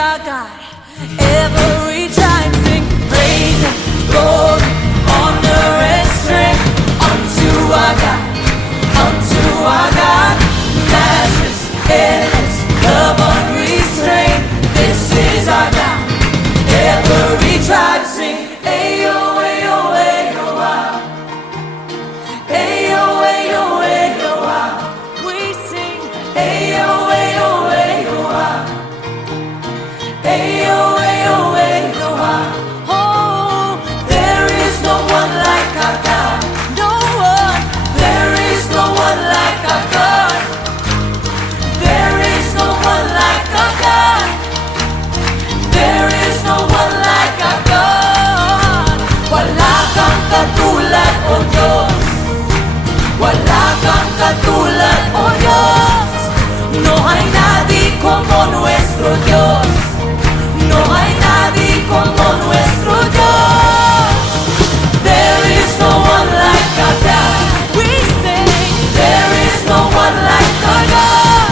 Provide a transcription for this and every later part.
our God. Every tribe sing praise and glory, honor and strength unto our God, unto our God. Matchless, endless, love unrestrained. This is our God. Every tribe sing, ayo, ayo, ayo, ah. Ayo, ayo, ayo, ah. We sing, ayo, ayo, ayo, ah. Ayo, ayo, ayo, ah. Oh, there is no one like our God. No one. There is no one like our God. There is no one like our God. There is no one like our God. Wala kang katulad, O Diyos. Wala kang katulad, O Diyos. No hay nadie como nuestro Dios. No hay nadie como nuestro Dios. There is no one like our God. We sing, there is no one like our God.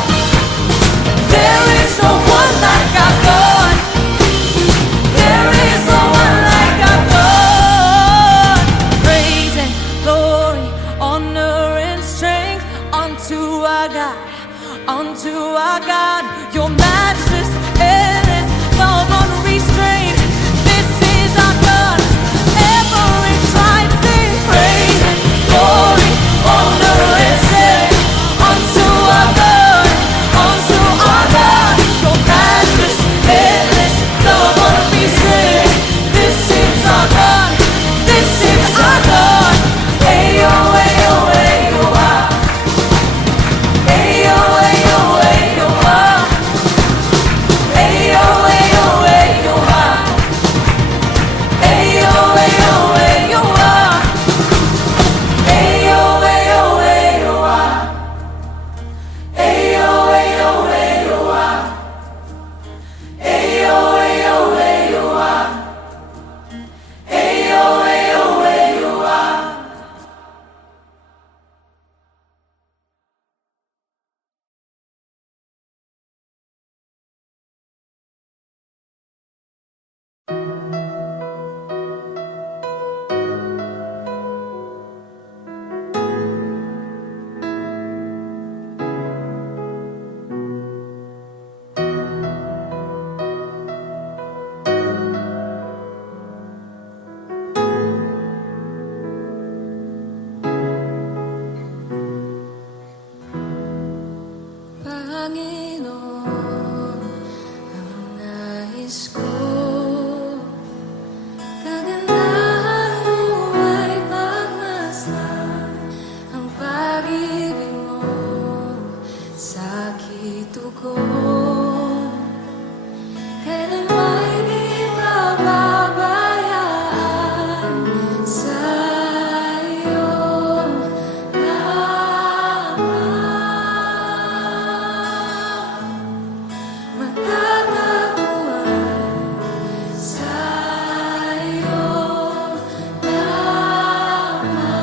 There is no one like our God. There is no one like our God. Praise and glory, honor and strength unto our God, unto our God. Your matchless, endless, love unrestrained. This is our God. Every tribe sing praise and glory, honor and strength unto our God, unto our God. Your matchless, endless, love unrestrained. This is our God. This is our God. Ayo, ayo, ayo, ah. Ayo, ayo, ayo, ah. Ayo, ayo, ayo, ah. Ayo, ayo, ayo, ah. Ayo, ayo, ayo, ah. Ayo, ayo, ayo, ah. Ayo, ayo, ayo, ah. Ayo, ayo, ayo, ah. Panginoon, ang nais ko, kagandahan mo ay pagmasdan, ang pag-ibig mo sa kitugon. Kailan may di pababayaan sa iyong matatagpuan sa iyong lamang.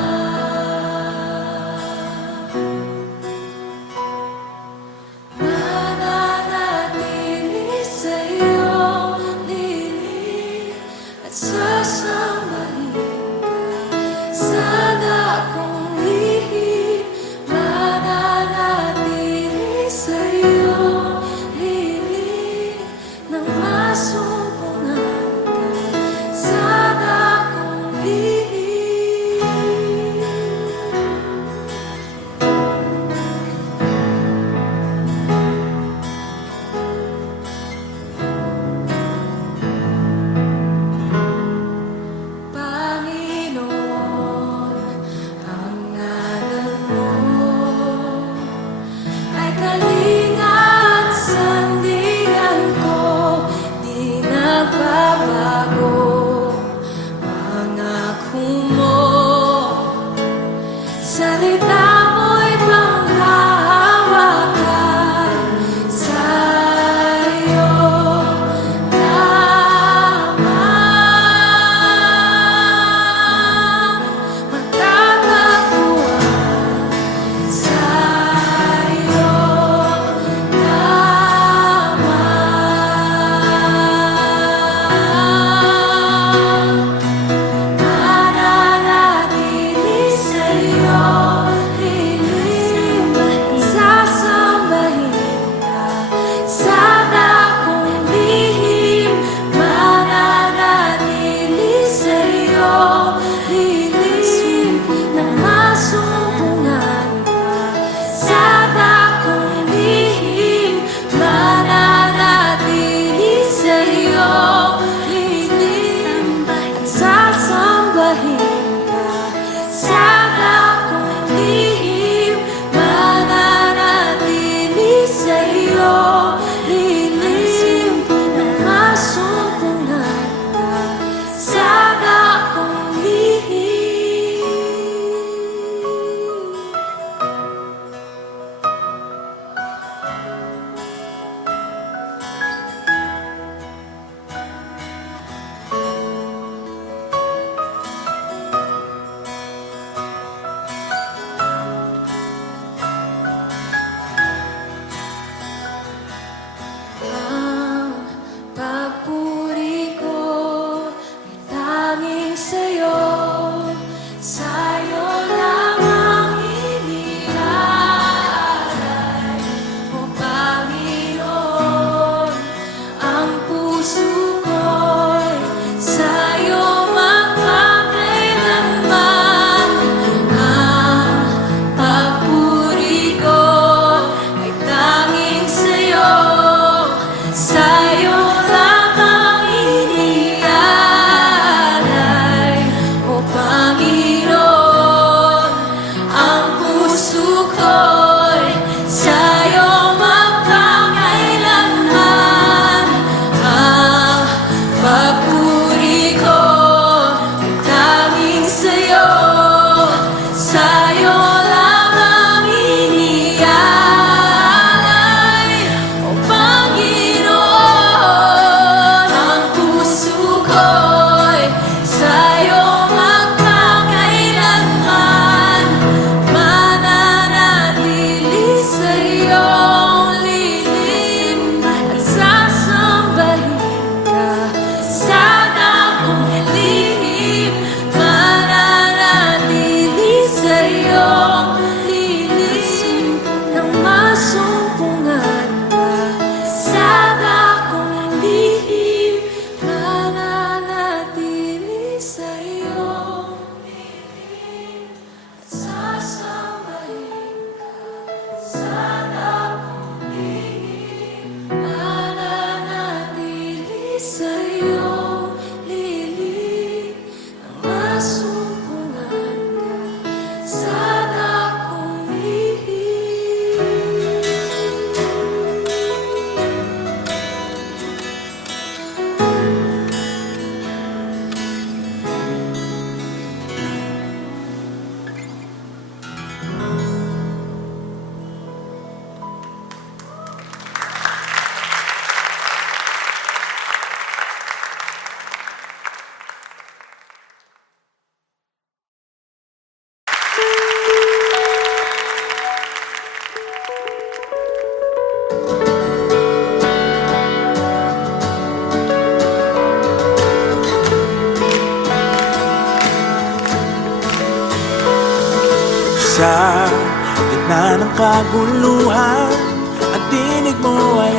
gitna ng kaguluhan, ang tinig mo ay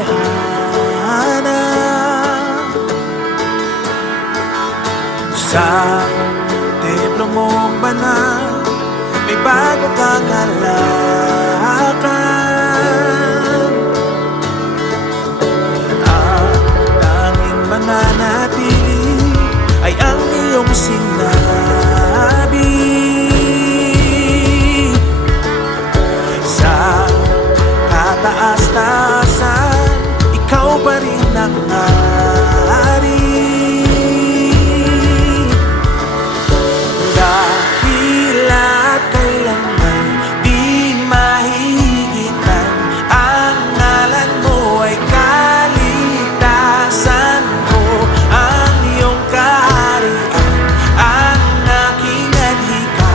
hanap. Sa templo mong banal, may bago kang halakan. Ang tanging mananatili ay ang iyong sinabi. Sa kataas-taasan, ikaw pa rin ang hari. Dakila't kailanman di mahihigitan, ang ngalan mo ay kaligtasan ko. Ang iyong kaharian ang aking adhika,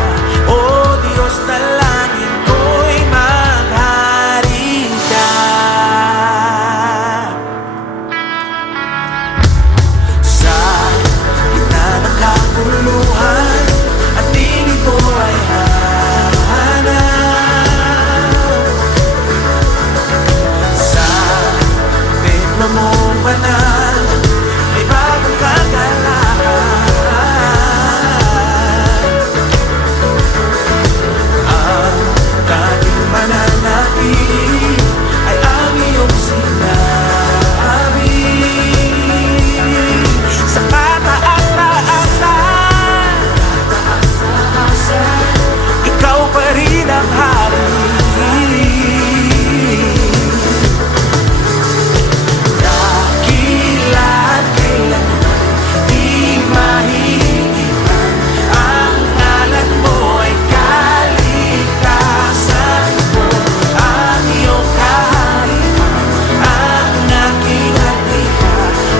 O Diyos na langit ko'y maghari ka. Sa gitna ng kaguluhan, ang tinig mo ay hanap. Sa templo mong banal, may bagong kagalakan. Ang tanging mananatili ay ang iyong sinabi. Sa kataas-taasan, ikaw pa rin ang hari. Dakila't kailanman di mahihigitan, ang ngalan mo ay kaligtasan ko. Ang iyong kaharian ang aking adhika,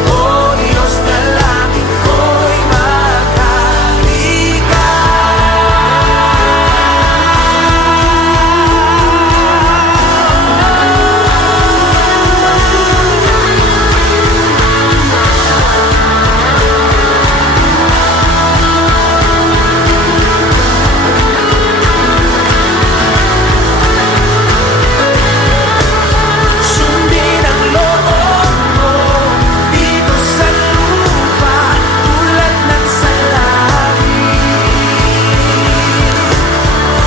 O Diyos na langit ko'y maghari ka. Sundin ang loob mo dito sa lupa, tulad ng sa langit.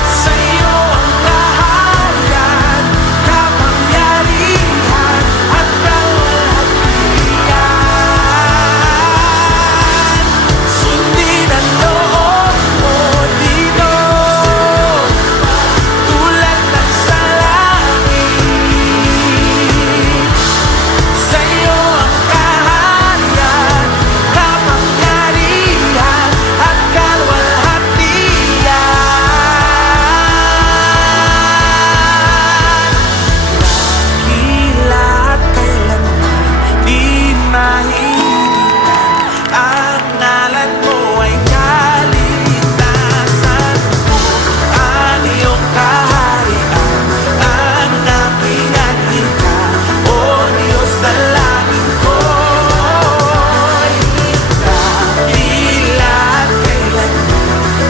Sa'yo ang kaharian, kapangyarihan at kalwalhatian. Sundin ang loob mo dito, tulad ng sa langit. Sa'yo ang kaharian, kapangyarihan at kalwalhatian. Dakila't kailanman di mahihigitan, ang ngalan mo ay kaligtasan ko. Ang iyong kaharian ang aking adhika, O Diyos na langit ko'y dakila't kailanman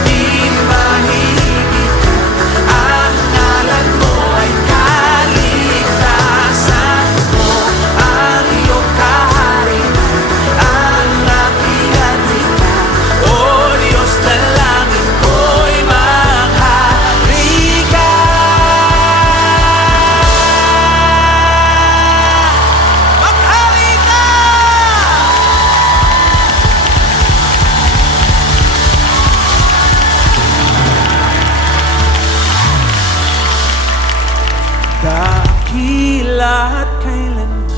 di mahihigitan, ang ngalan mo ay kaligtasan ko. Ang iyong kaharian ang aking adhika, O Diyos na langit ko'y maghari ka. Maghari ka! Dakila't kailanman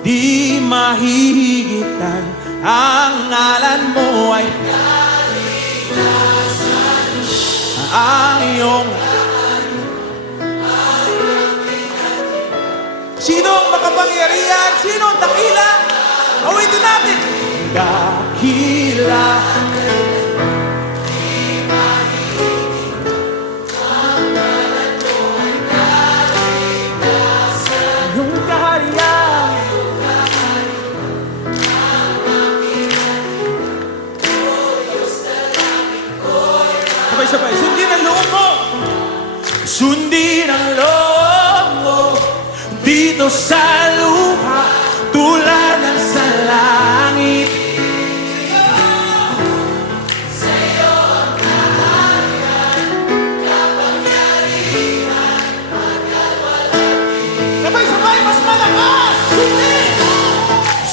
di mahihigitan, ang ngalan mo ay ang iyong. Sino ang makapangyarihan? Sino ang dakila? Awitin natin. Dakila. Yung kaharian. Sabay-sabay. Sundin ang loob mo. Sundin ang loob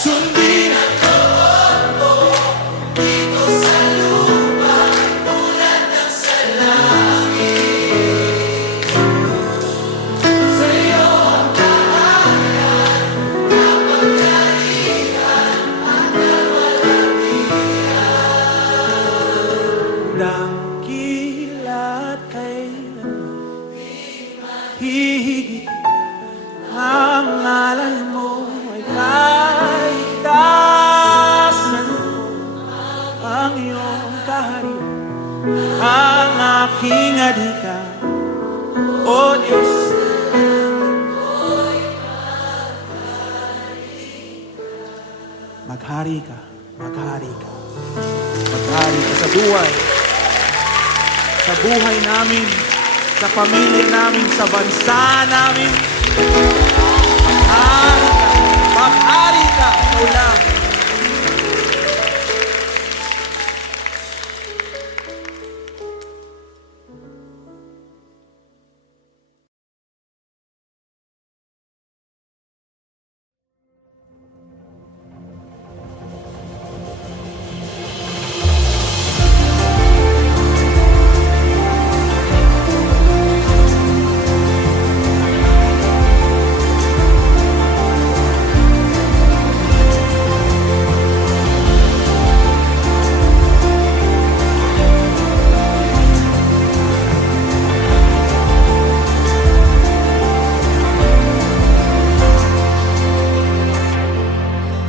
Sundin ang loob mo dito sa lupa tulad ng sa langit. Sa'yo ang tahanan, kapangyarihan at kawalang dakila at kailanman hihigit ang ngalan mo ay kaligtasan ko, ang iyong kaharian, ang aking adhika, O Diyos. Maghari ka, maghari ka, maghari ka sa buhay namin, sa pamilya namin, sa bansa namin. Maghari ka, ikaw lang.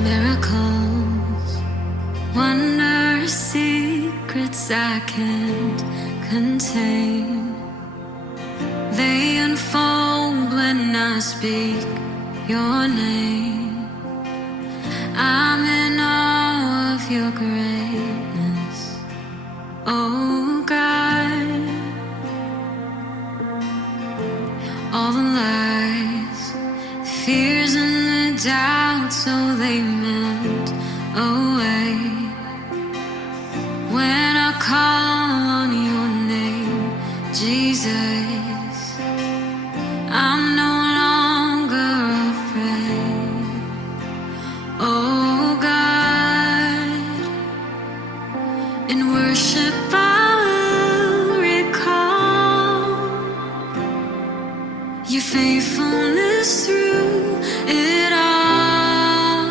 Miracles, wonders, secrets I can't contain. They unfold when I speak your name. I'm in awe of your greatness, oh God. All the lies, the fears and the doubts, so they melt away when I call on your name, Jesus. I'm no longer afraid, oh God. In worship I will recall your faithfulness through it all.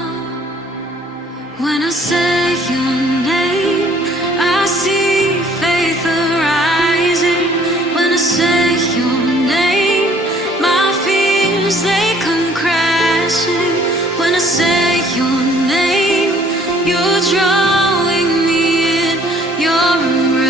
When I say your name, I see faith arising. When I say your name, my fears they come crashing. When I say your name, you're drawing me in your embrace.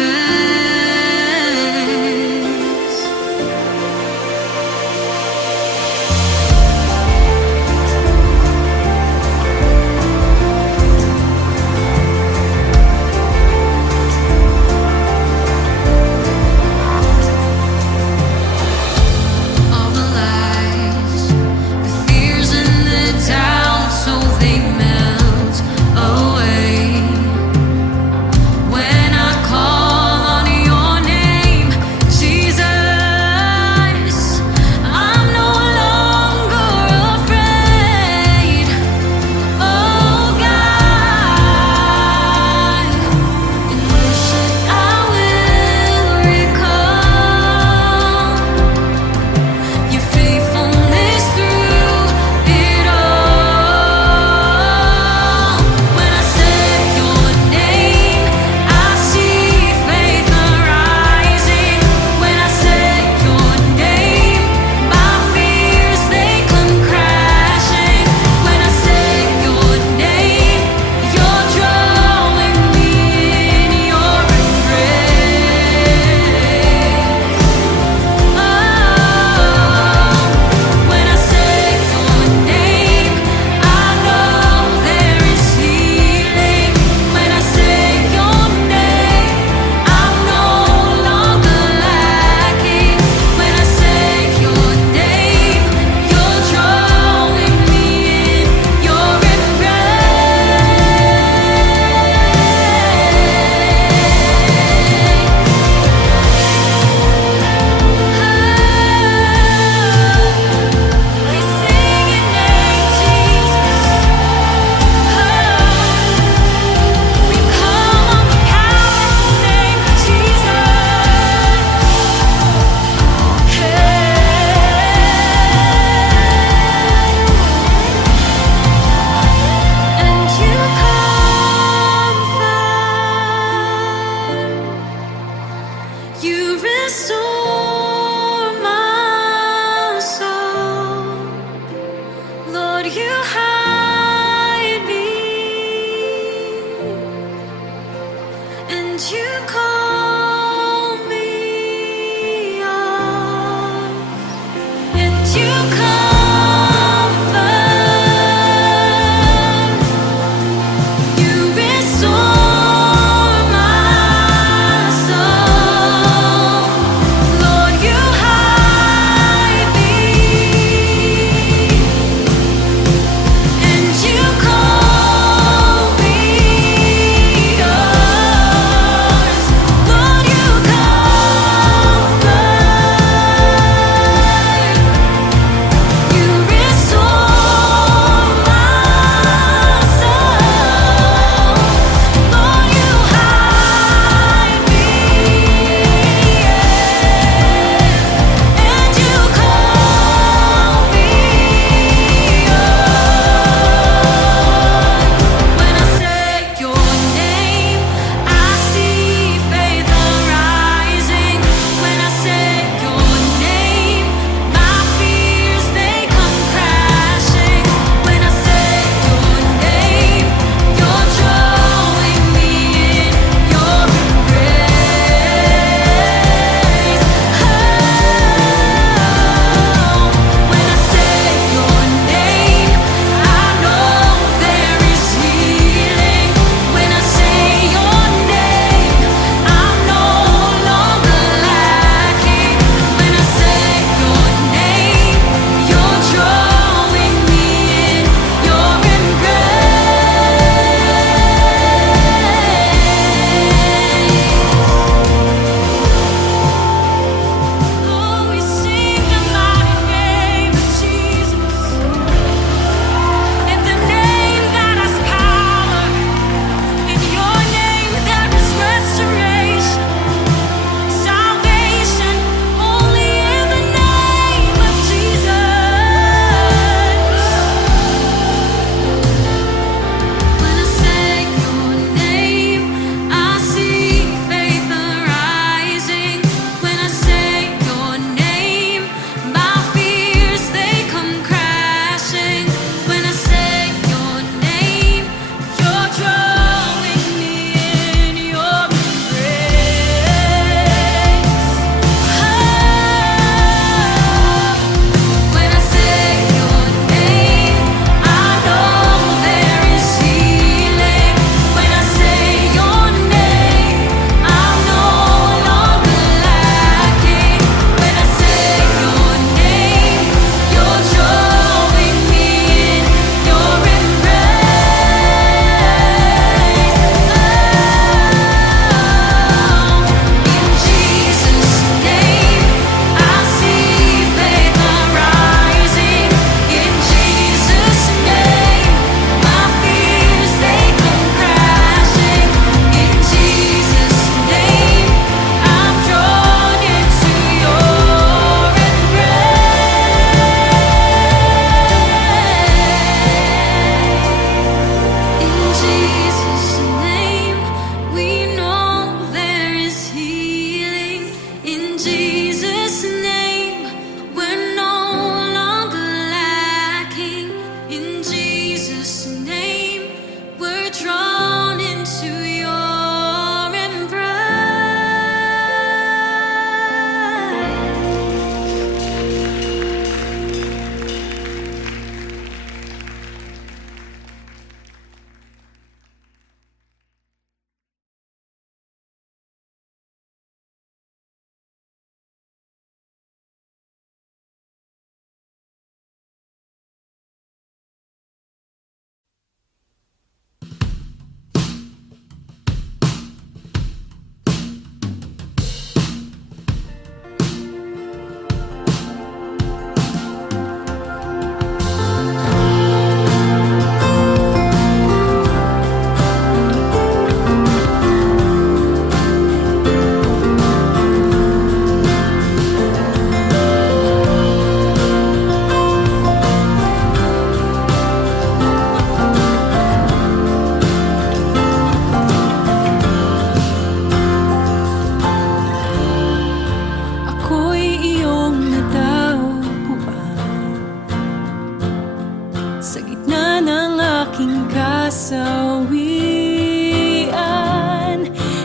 aking kasawian.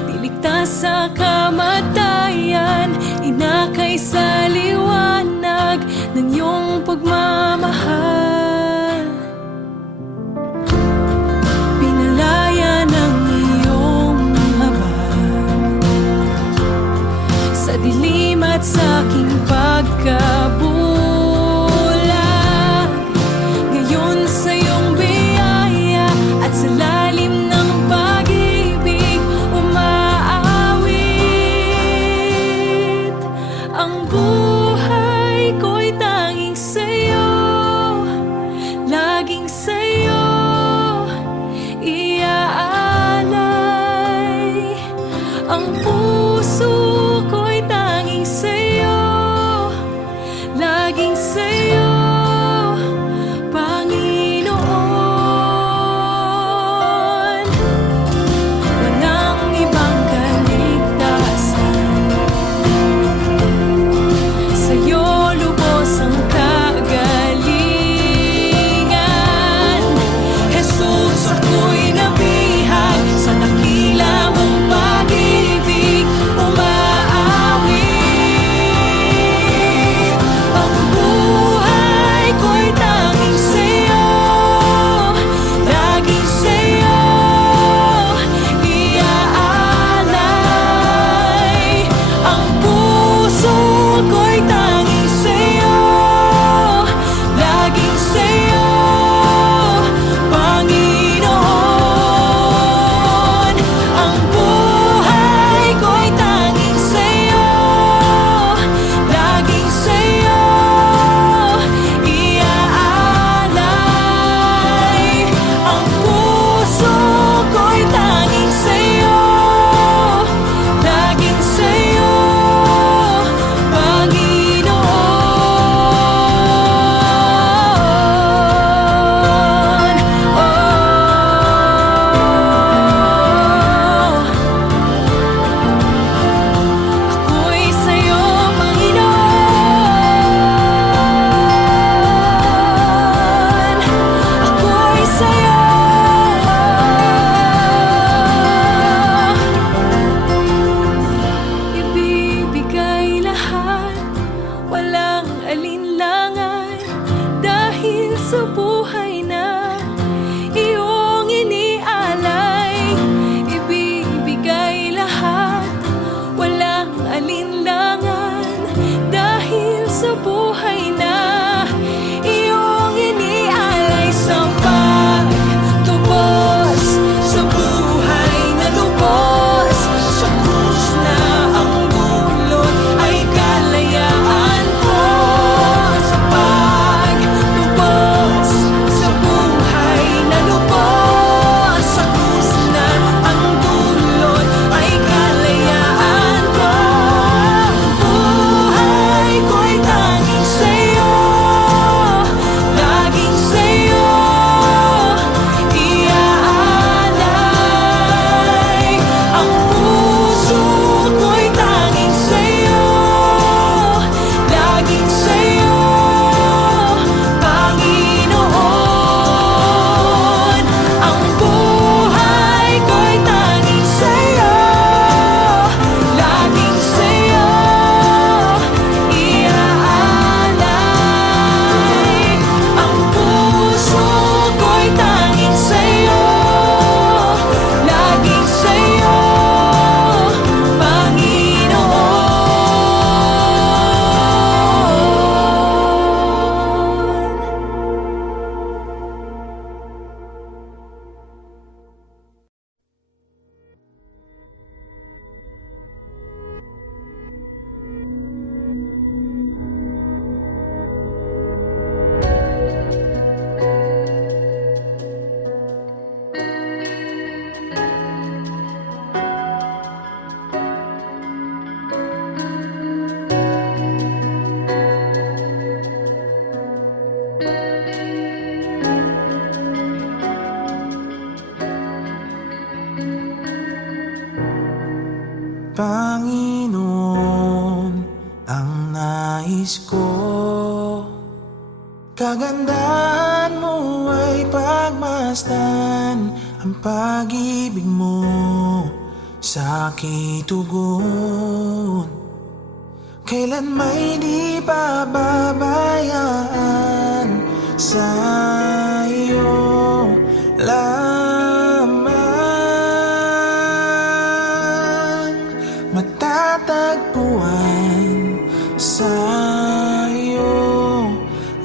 Niligtas sa kamatayan, inakay sa liwanag ng iyong pagmamahal. Pinalaya ng iyong habag sa dilim at sa aking pagkabulag. Ngayon sa iyong biyaya at sa lalim ng pag-ibig umaawit. Ang buhay ko'y tanging sa'yo, laging sa'yo iaalay. Ang puso ko'y tanging sa'yo, laging sa'yo, Panginoon. Walang ibang kaligtasan, sa'yo lubos ang kagalingan. Jesus, ako'y nabihag sa dakila mong pag-ibig umaawit. Ang buhay ko'y tanging sa'yo, laging sa'yo iaalay. Ang puso ko'y tanging sa'yo, laging sa'yo, Panginoon. Ang buhay ko'y tanging sa'yo, laging sa'yo iaalay. Ang puso ko'y tanging sa'yo, laging sa'yo, Panginoon. Ako'y sa'yo, Panginoon. Ako'y sa'yo. Ibibigay lahat, walang alinlangan, dahil sa buhay na iyong inialay. Ibibigay lahat, walang alinlangan, dahil sa buhay na iyong inialay. Sa pagtubos, sa buhay na lubos, sa krus na ang dulot ay kalayaan ko. Sa pagtubos, sa buhay na lubos, sa krus na ang dulot ay kalayaan ko. Buhay ko'y tanging sa'yo, laging sa'yo iaalay. Ang puso ko'y tanging sa'yo, laging sa'yo, Panginoon. Ang buhay ko'y tanging sa'yo, laging sa'yo iaalay. Ang puso ko'y tanging sa'yo, laging sa'yo, Panginoon. Panginoon, ang nais ko, kagandahan mo ay pagmasdan. masdan ang pag-ibig mo sa aking tugon. Kailan may di pababayaan sa iyo lamang, matatagpuan sa iyo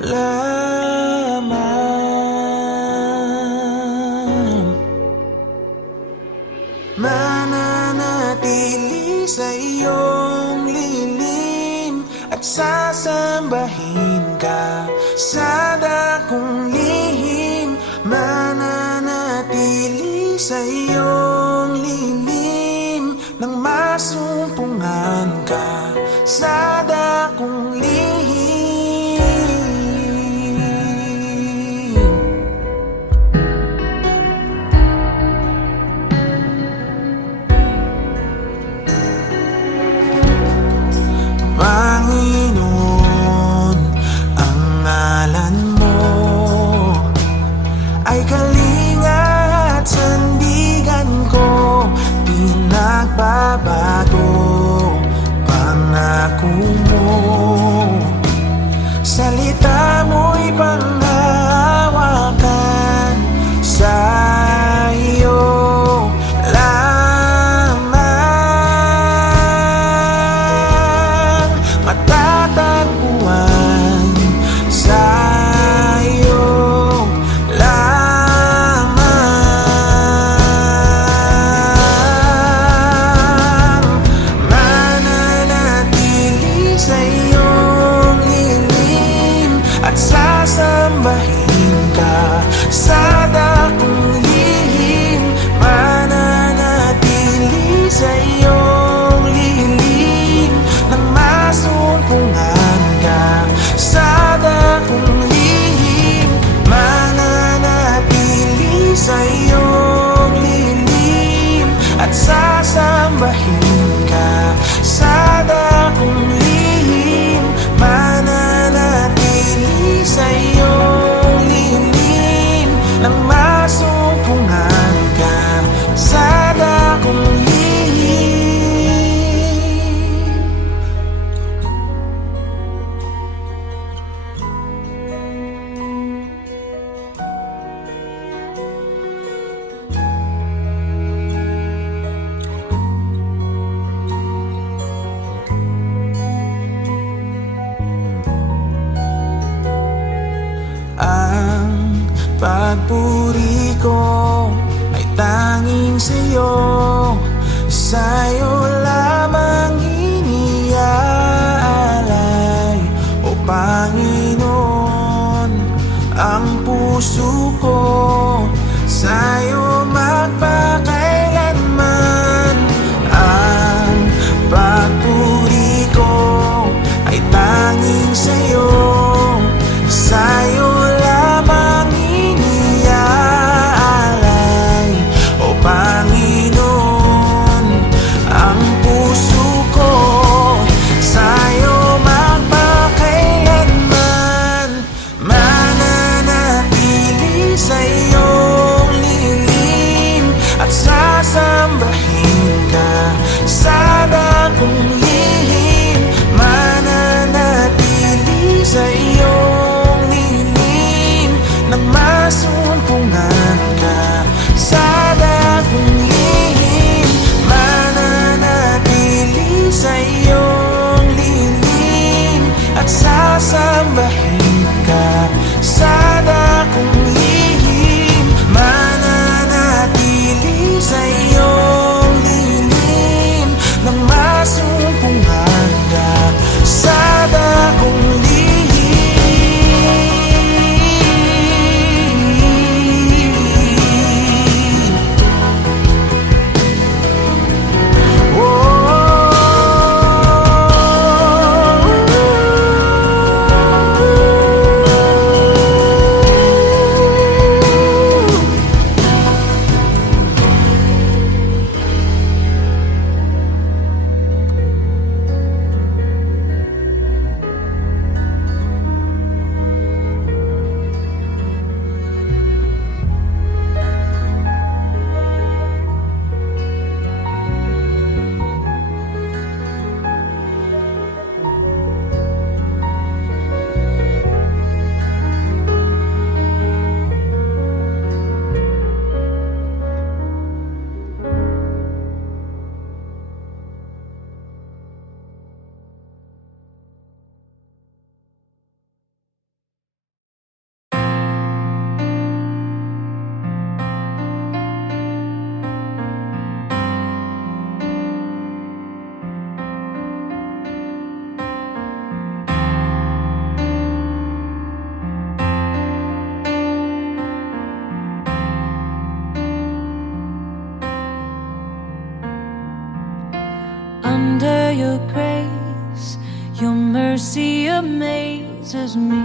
lamang, mananatili sa iyong lilim at sasambahin ka sa dakong lihim, mananatili sa iyong lilim nang masumpungan ka sa dakong lihim. Panginoon, ang ngalan mo ay kalinga at sandigan ko, pinagbabago pangako mo. Salita mo'y panghawakan sa iyo lamang, matatagpuan sa iyo lamang, mananatili sa iyong lilim at sasambahin ka sa dakong lihim, mananatili sa iyong lilim nang masumpungan ka sa dakong lihim, mananatili sa iyong lilim at sasambahin ka sa dakong lihim, mananatili sa iyong lilim nang masumpungan ka sa dakong lihim. Ang pagpuri ko ay tanging sa'yo, sa'yo lamang iniaalay, o Panginoon, ang puso ko sa'yo magpakailanman. Ang pagpuri ko ay tanging sa'yo, sa'yo lamang iniaalay, o Panginoon, ang puso ko under your grace. Your mercy amazes me.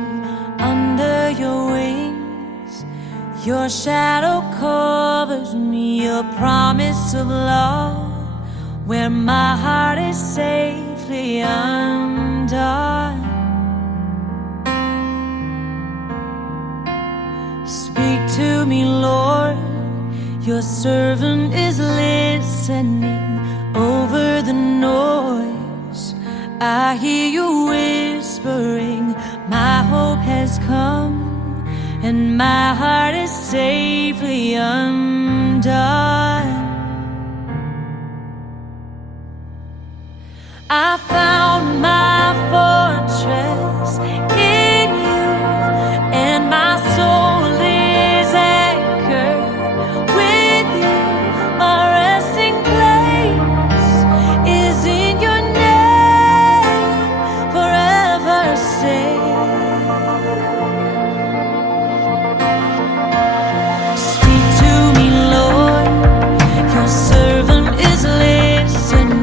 Under your wings, your shadow covers me. Your promise of love, where my heart is safely undone. Speak to me, Lord, your servant is listening. Over the noise, I hear you whispering, my hope has come, and my heart is safely undone. I found my fortress in you, and my soul is anchored with you. My resting place is in your name, forever safe. Speak to me, Lord, your servant is listening.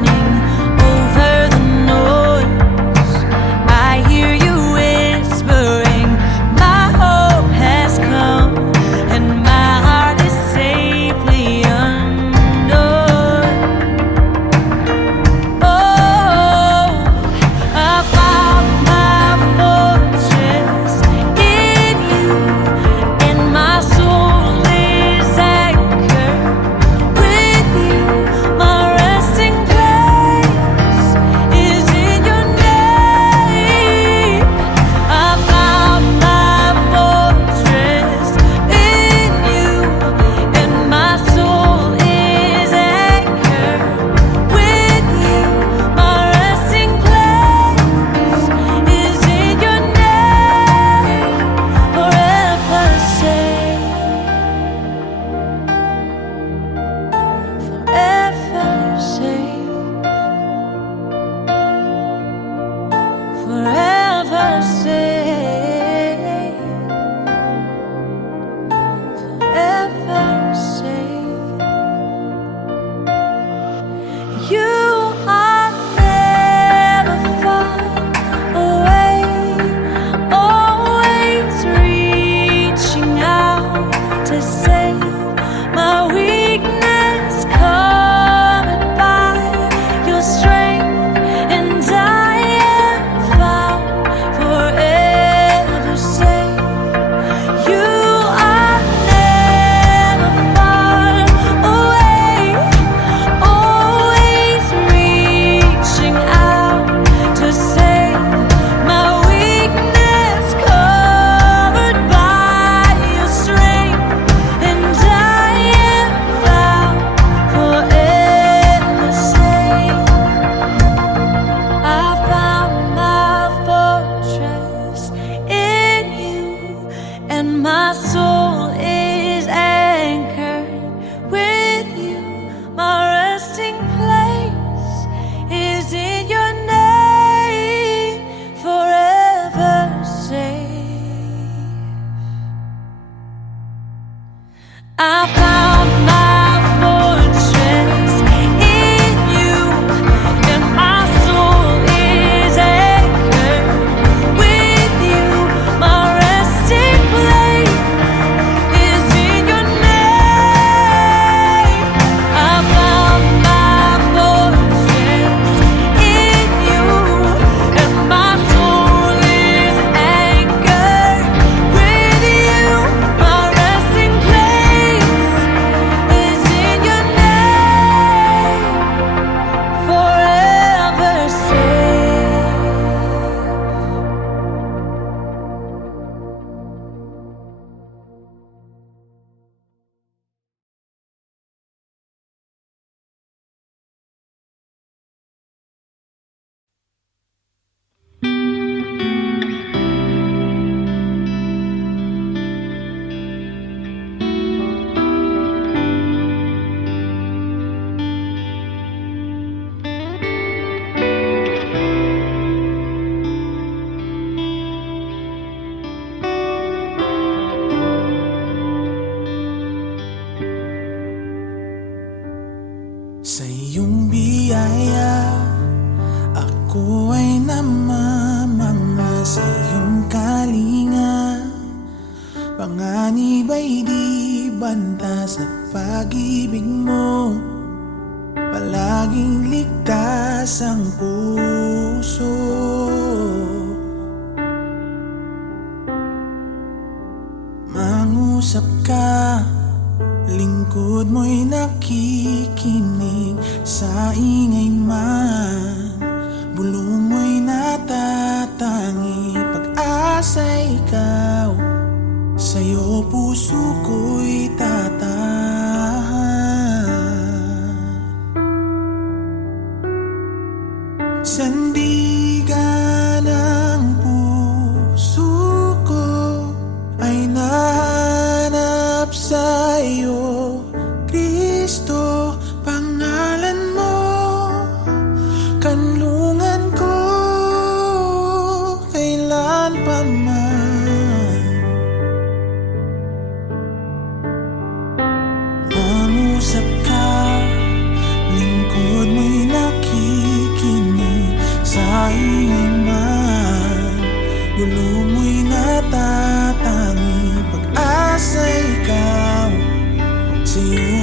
I found my fortress in you, and my soul is anchored with you. My resting place is in your name. I found my fortress in you, and my soul is anchored with you. My resting place is in your name, forever safe. Sa iyong biyaya Ako ay namamanga sa iyong kalinga. Panganib ay di banta sa pag-ibig mo. Palaging ligtas ang puso. Mangusap ka, lingkod mo'y nakikinig. Sa ingay man, bulong mo'y natatangi. Pag-asa'y ikaw, sa'yo puso ko'y tatahan. Sandigan ng puso ko ay nahanap sa'yo, Kristo. Pangalan mo, kanlungan ko, kailan pa man. Mangusap ka, lingkod mo'y nakikinig. Sa ingay man, gulo mo'y natatangi. Pag-asa ikaw, sa'yo